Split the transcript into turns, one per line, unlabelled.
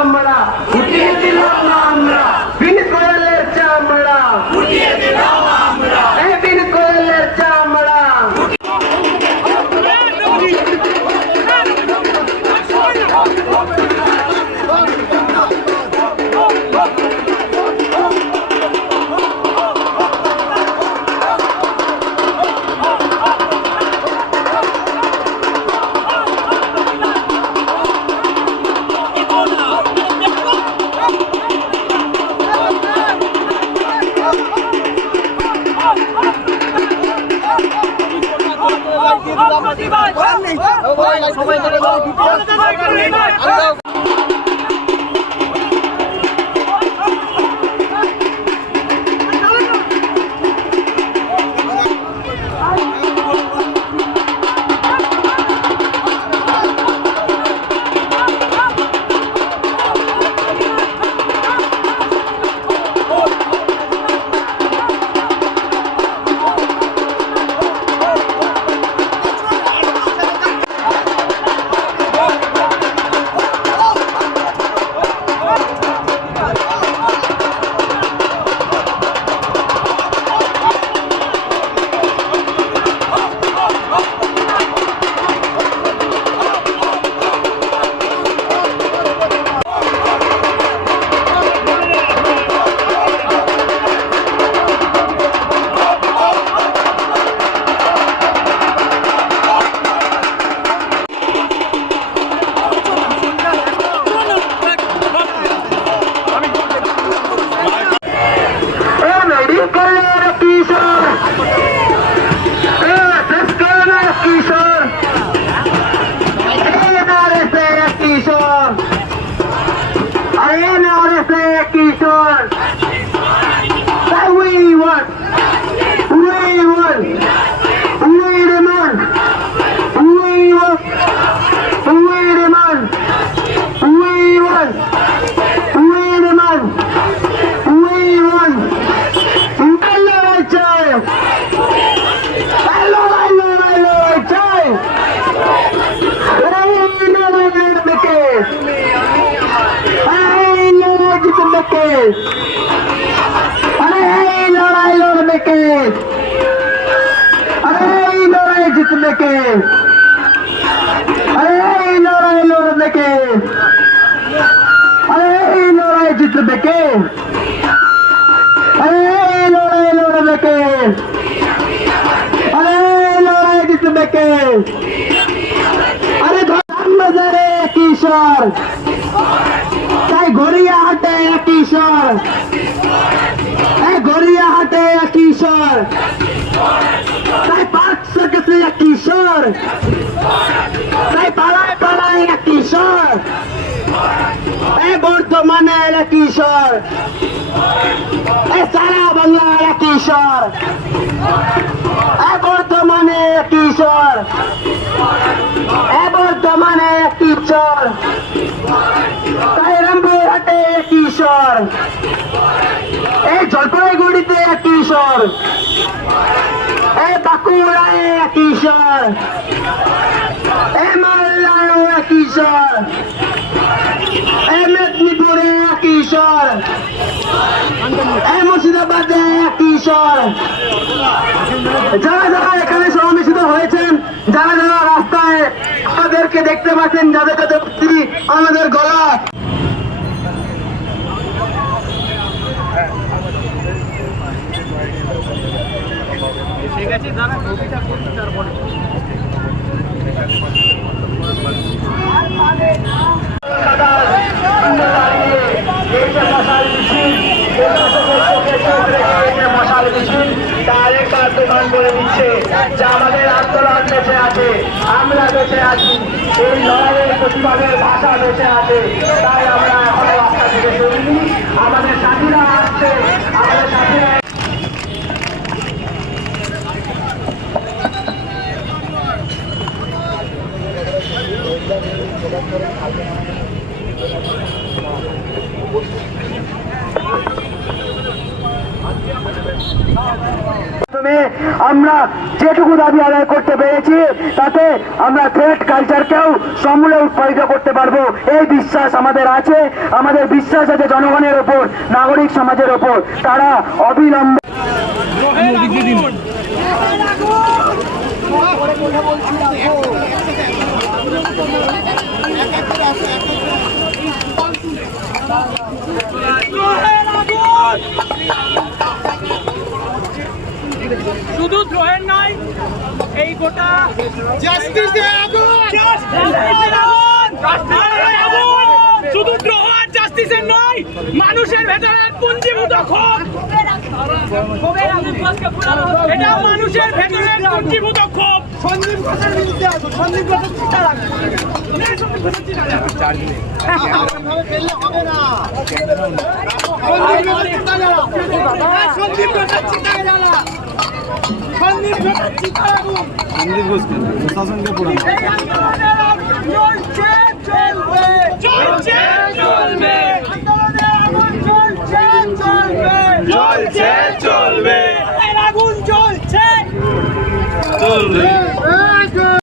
আমরা। 不会。We demand, we want, we demand, we want. Hello, child. Hello, hello, hello, child. Hey, no, no, no, the case. Hey, no, Hey, no, no, the case. Hey, no, no, the case. আরে লড়াই লড়বে আরে লড়াই জিতবে আরে বাজারে কিশোর তাই গড়িয়া হাটে কিশোর এই গড়িয়া হাটে কিশোর তাই পার্ক সার্কাসে কিশোর তাই পাড়ায় পাড়ায় কিশোর এই বর্তমানে কিশোর। এ সারা বাংলার কিশোর। এ বর্তমানে কিশোর। এ বর্তমানে কিশোর। রামপুরহাটে কিশোর। এই জলপাইগুড়িতে কিশোর। এই বাঁকুড়ায় কিশোর। এই মালদায় কিশোর। কিশোর। এই মুর্শিদাবাদে কিশোর। যারা যারা এখানে সমাবেশিত হয়েছেন, যারা যারা রাস্তায় আমাদেরকে দেখতে পাচ্ছেন, যাদের কাছে আমাদের গলা। মশাল মিছিল ডাইরেক্ট আর দোকান করে দিচ্ছে যে আমাদের আন্দোলন বেঁচে আছে আমরা বেঁচে আছি এই লড়াইয়ের প্রতিবাদের ভাষা বেঁচে আছে তাই আমরা এখনও রাস্তা থেকে সরিনি আমাদের সাথীরা আসছে আমাদের সাথীরা আমরা যেটুকু দাবি আদায় করতে পেরেছি, তাতে আমরা থ্রেড কালচারকেও সমূলে উৎপাদিত করতে পারব। এই বিশ্বাস আমাদের আছে। আমাদের বিশ্বাস আছে জনগণের ওপর, নাগরিক সমাজের ওপর। তারা অবিলম্বে
শুধু দ্রোহের নয় এই গোটা শুধু দ্রোহ আর জাস্টিসের নয় মানুষের ভেতরের পুঞ্জীভূত ক্ষোভ। এটা মানুষের ভেতরের পুঞ্জীভূত ক্ষোভ। সন্দীপ ঘোষের বিরুদ্ধে সন্দীপ ঘোষের চিন্তা সন্দীপ ঘোষের চিন্তা। সন্দীপ
ঘোষকে প্রশাসনকে পড়ানো